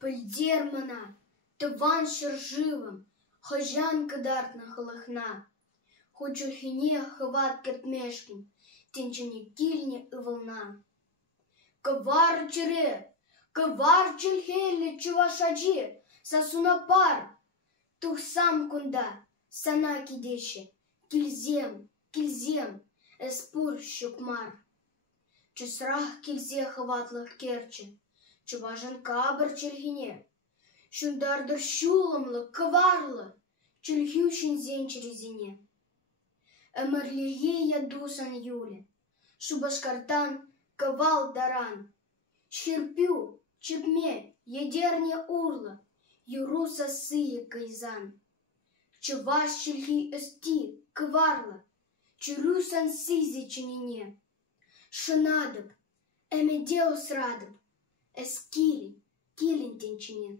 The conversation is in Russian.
Пыльдермана, тыван шыржывым, хăжан кăдартнă хăлăхна. Хучухине хыват кертмешкин, тенчене килне ывăлна. Кăвар чире, кăвар чӹлхелле чувашачи, сасуна пар. Тухсам кунда, сана кидеше, килзем, килзем, эспур щукмар. Чăсрах килзе хăватлăх керче, чувашан кабăр чӹлхине. Шундардăр çулымлы, кăварлы, чӹлхи ущинсен чӹрезене. Ăмăрлехи ядусан юле, Шупашкартан кăвал даран. Çирпю, чӹпме, йӗдерне урлă, юруса сые кайзан. Чӑваш чӹлхи ăсти, кăварлă, чырюсан сизе чăнине. Шăнатăп, ăмӗде ăсратăп, эс килен тенченен.